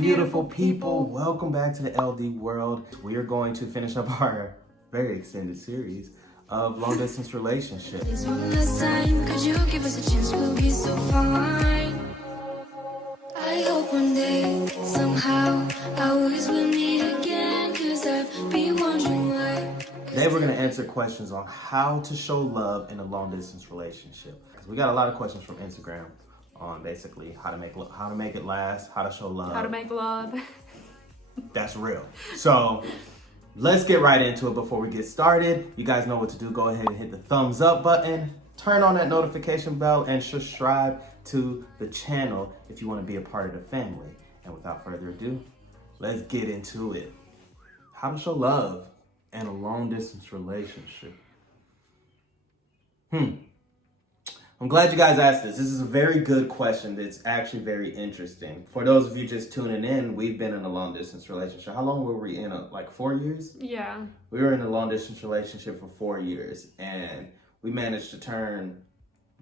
beautiful people. Welcome back to the LD world. We are going to finish up our very extended series of long distance relationships. Just one last time, could you give us a chance? We'll be so fine. I hope one day, somehow, I always will meet again. Cause I've been wondering why. Today we're going to answer questions on how to show love in a long distance relationship. Because we got a lot of questions from Instagram on basically how to make it last, how to show love. How to make love. That's real. So let's get right into it before we get started. You guys know what to do. Go ahead and hit the thumbs up button, turn on that notification bell, and subscribe to the channel if you want to be a part of the family. And without further ado, let's get into it. How to show love in a long distance relationship. I'm glad you guys asked this. This is a very good question that's actually very interesting. For those of you just tuning in, we've been in a long distance relationship. How long were we in? Like 4 years? Yeah. We were in a long distance relationship for 4 years, and we managed to turn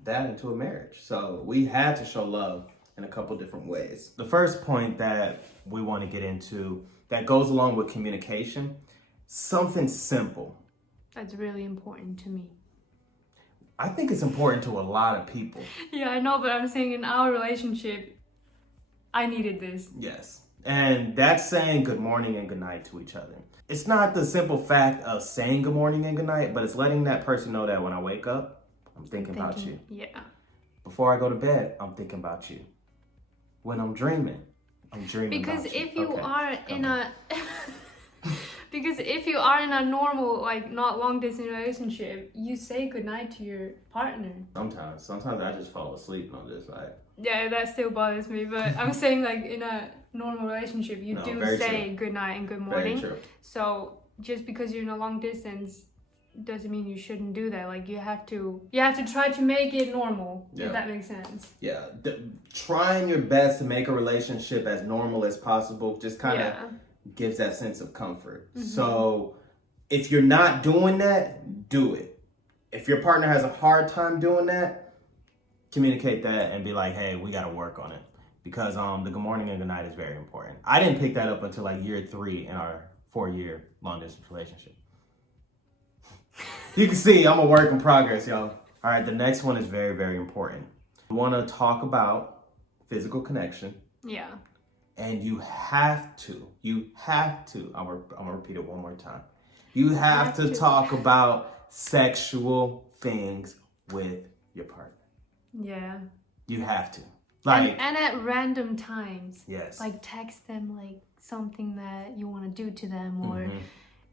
that into a marriage. So we had to show love in a couple different ways. The first point that we want to get into that goes along with communication, something simple. That's really important to me. I think it's important to a lot of people. Yeah, I know, but I'm saying in our relationship, I needed this. Yes. And that's saying good morning and good night to each other. It's not the simple fact of saying good morning and good night, but it's letting that person know that when I wake up, I'm thinking about you. Yeah. Before I go to bed, I'm thinking about you. When I'm dreaming Because about you. if you Okay, are in come on. because if you are in a normal, like not long distance relationship, you say goodnight to your partner. Sometimes I just fall asleep on this. Yeah, that still bothers me, but I'm saying like in a normal relationship, you do say goodnight and good morning. Very true. So just because you're in a long distance doesn't mean you shouldn't do that. Like you have to try to make it normal. Yeah. If that makes sense. Yeah, trying your best to make a relationship as normal as possible just kind of gives that sense of comfort. Mm-hmm. So if you're not doing that, do it. If your partner has a hard time doing that, communicate that and be like, hey, we got to work on it. Because the good morning and good night is very important. I didn't pick that up until like year 3 in our 4-year long distance relationship. You can see I'm a work in progress, y'all. All right, the next one is very, very important. We want to talk about physical connection. Yeah. And you have to, I'm gonna repeat it one more time. You have to talk about sexual things with your partner. Yeah. You have to. And at random times. Yes. Like text them like something that you want to do to them or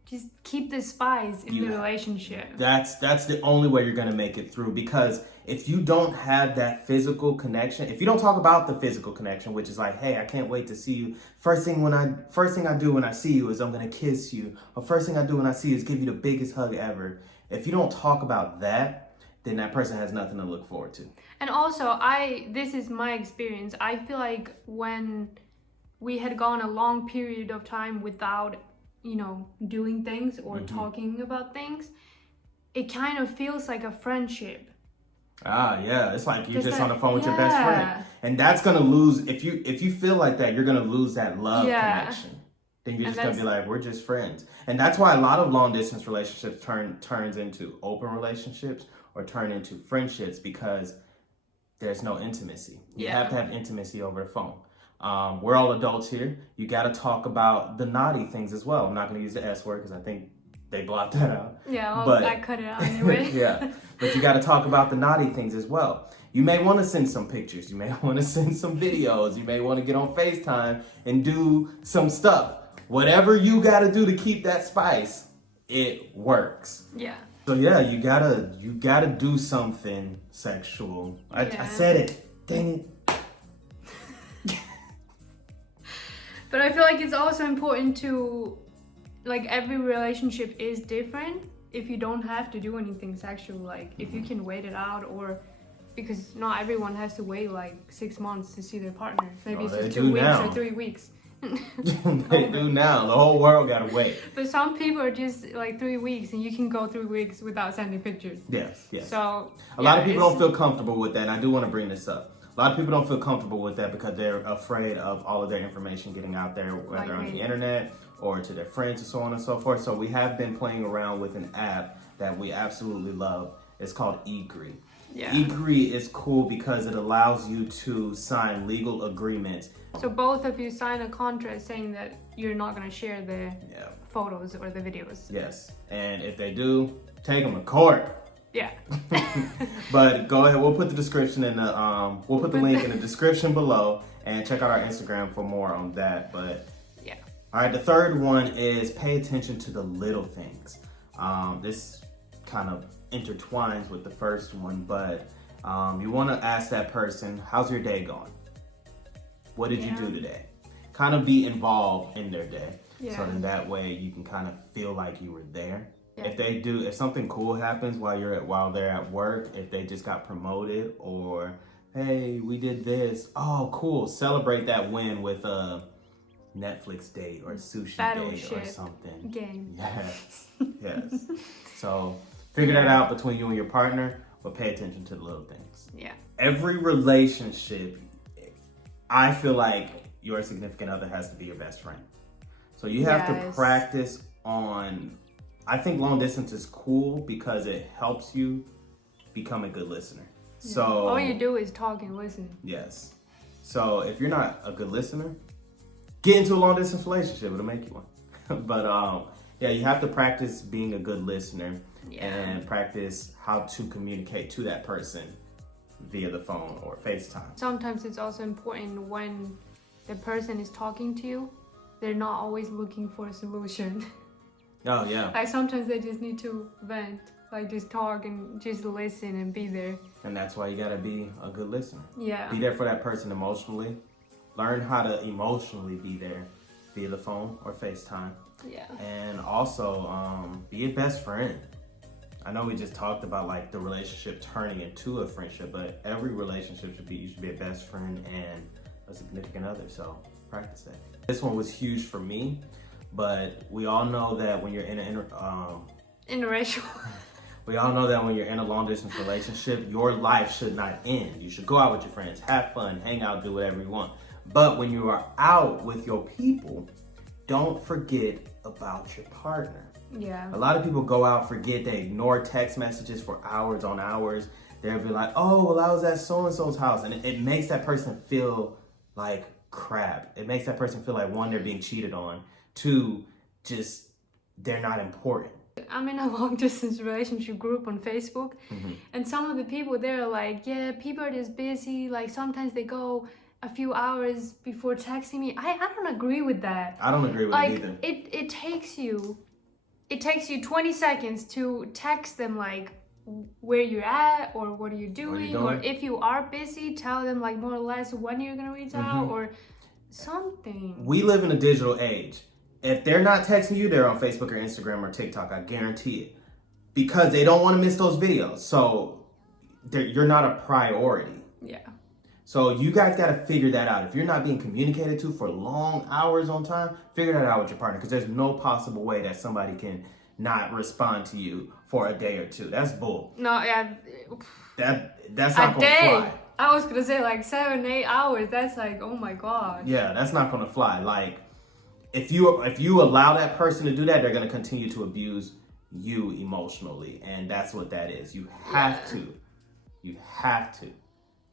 just keep the spice in the relationship. That's the only way you're gonna make it through, because if you don't have that physical connection, if you don't talk about the physical connection, which is like, hey, I can't wait to see you. First thing I do when I see you is I'm gonna kiss you. Or first thing I do when I see you is give you the biggest hug ever. If you don't talk about that, then that person has nothing to look forward to. And also, this is my experience. I feel like when we had gone a long period of time without doing things or talking about things, it kind of feels like a friendship. Yeah, it's like you're just on the phone with your best friend, and that's gonna lose. If you feel like that, you're gonna lose that love connection. Then you're just gonna be like, we're just friends, and that's why a lot of long distance relationships turns into open relationships or turn into friendships, because there's no intimacy. You have to have intimacy over the phone. We're all adults here. You got to talk about the naughty things as well. I'm not going to use the S word because I think they blocked that out. Yeah, well, I cut it out anyway. Yeah, but you got to talk about the naughty things as well. You may want to send some pictures. You may want to send some videos. You may want to get on FaceTime and do some stuff. Whatever you got to do to keep that spice, it works. Yeah. So yeah, you gotta do something sexual. I said it. Dang it. But I feel like it's also important to, like, every relationship is different. If you don't have to do anything sexual, like if you can wait it out, or because not everyone has to wait like 6 months to see their partner. Maybe it's just 2 weeks or 3 weeks. They do now. The whole world gotta wait. But some people are just like 3 weeks, and you can go 3 weeks without sending pictures. Yes. So a lot of people don't feel comfortable with that, and I do want to bring this up. A A lot of people don't feel comfortable with that because they're afraid of all of their information getting out there, whether on the internet or to their friends and so on and so forth. So we have been playing around with an app that we absolutely love. It's called Ep.3. Yeah. Ep.3 is cool because it allows you to sign legal agreements. So both of you sign a contract saying that you're not going to share the photos or the videos. Yes. And if they do, take them to court. Yeah. But go ahead. We'll put the description in the we'll put the link in the description below, and check out our Instagram for more on that. But yeah. All right. The third one is pay attention to the little things. This kind of intertwines with the first one, but you want to ask that person, "How's your day going? What did you do today?" Kind of be involved in their day, so then that way you can kind of feel like you were there. If something cool happens while they're at work, if they just got promoted, or hey, we did this, oh cool, celebrate that win with a Netflix date or a sushi date or something. Game. Yes. So figure that out between you and your partner, but pay attention to the little things. Yeah. Every relationship, I feel like your significant other has to be your best friend. So you have to practice on. I think long distance is cool because it helps you become a good listener. Yeah. So all you do is talk and listen. Yes. So if you're not a good listener, get into a long distance relationship. It'll make you one. But you have to practice being a good listener and practice how to communicate to that person via the phone or FaceTime. Sometimes it's also important when the person is talking to you, they're not always looking for a solution. Oh, yeah. Like sometimes they just need to vent, like just talk and just listen and be there. And that's why you gotta be a good listener. Yeah. Be there for that person emotionally. Learn how to emotionally be there via the phone or FaceTime. Yeah. And also, be a best friend. I know we just talked about like the relationship turning into a friendship, but every relationship you should be a best friend and a significant other. So practice that. This one was huge for me. But we all know that when you're in interracial. We all know that when you're in a long distance relationship, your life should not end. You should go out with your friends, have fun, hang out, do whatever you want. But when you are out with your people, don't forget about your partner. Yeah. A lot of people go out, forget, they ignore text messages for hours on hours. They'll be like, "Oh, well, I was at so-and-so's house." And it makes that person feel like crap. It makes that person feel like, one, they're being cheated on. Two, just they're not important. I'm in a long distance relationship group on Facebook, and some of the people there are like, yeah, people are just busy. Like sometimes they go a few hours before texting me. I don't agree with that. I don't agree with it either. It takes you 20 seconds to text them like where you're at or what are you doing, or if you are busy, tell them like more or less when you're gonna reach out or something. We live in a digital age. If they're not texting you, they're on Facebook or Instagram or TikTok. I guarantee it, because they don't want to miss those videos. So you're not a priority. Yeah. So you guys got to figure that out. If you're not being communicated to for long hours on time, figure that out with your partner, because there's no possible way that somebody can not respond to you for a day or two. That's bull. No, yeah. That's not gonna fly. I was gonna say like 7-8 hours. That's like, oh my god. Yeah, that's not gonna fly. Like if you allow that person to do that, they're gonna continue to abuse you emotionally, and that's what that is. You have to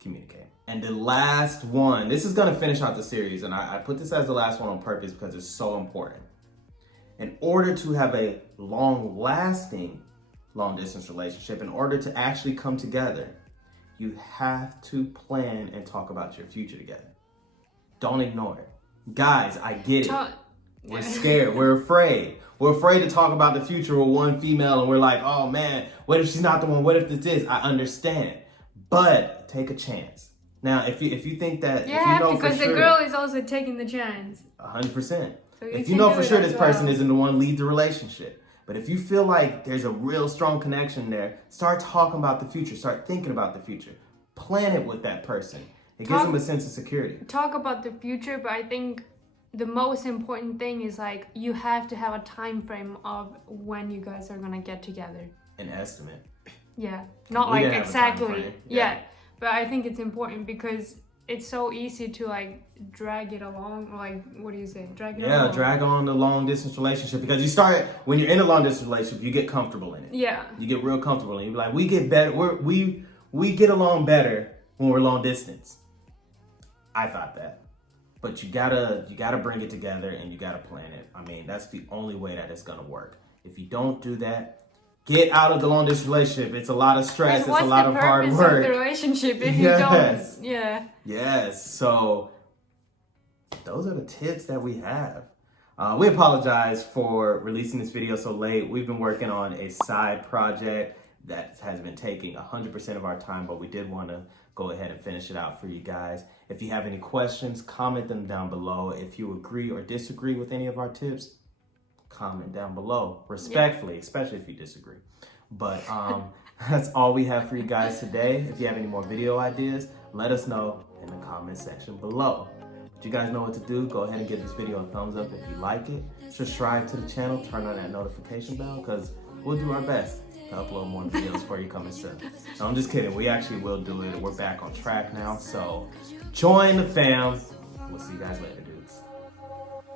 communicate. And the last one, this is gonna finish out the series, and I put this as the last one on purpose because it's so important. In order to have a long-lasting long-distance relationship, in order to actually come together, you have to plan and talk about your future together. Don't ignore it. Guys, I get it. We're scared. We're afraid. We're afraid to talk about the future with one female, and we're like, oh man, what if she's not the one? What if this is? I understand. But take a chance. Now, if you think that, if you know because for sure, the girl is also taking the chance. 100%. So if you know for sure this person isn't the one, leave the relationship. But if you feel like there's a real strong connection there, start talking about the future. Start thinking about the future. Plan it with that person. It gives them a sense of security. Talk about the future, but I think the most important thing is like you have to have a time frame of when you guys are gonna get together. An estimate. Yeah, not like exactly. Yeah, But I think it's important because it's so easy to like drag it along, like what do you say? Drag it along. Drag on the long distance relationship because you start when you're in a long distance relationship, you get comfortable in it. Yeah. You get real comfortable and you're like, we get better. We get along better when we're long distance. I thought that. But you gotta bring it together and you gotta plan it. I mean, that's the only way that it's gonna work. If you don't do that, get out of the long distance relationship. It's a lot of stress. It's a lot of hard work. What's the purpose of the relationship if you don't? Yeah. Yes. So those are the tips that we have. We apologize for releasing this video so late. We've been working on a side project that has been taking 100% of our time, but we did want to go ahead and finish it out for you guys. If you have any questions, comment them down below. If you agree or disagree with any of our tips, comment down below respectfully, especially if you disagree. But that's all we have for you guys today. If you have any more video ideas, let us know in the comment section below. But you guys know what to do. Go ahead and give this video a thumbs up if you like it. Subscribe to the channel, turn on that notification bell, because we'll do our best to upload more videos for you coming soon. No, I'm just kidding. We actually will do it. We're back on track now. So join the fam. We'll see you guys later, dudes.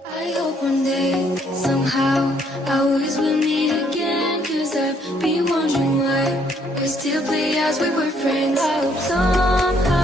I hope one day, somehow, I always will meet again. Cause I've been wondering why we still play as we were friends. I hope somehow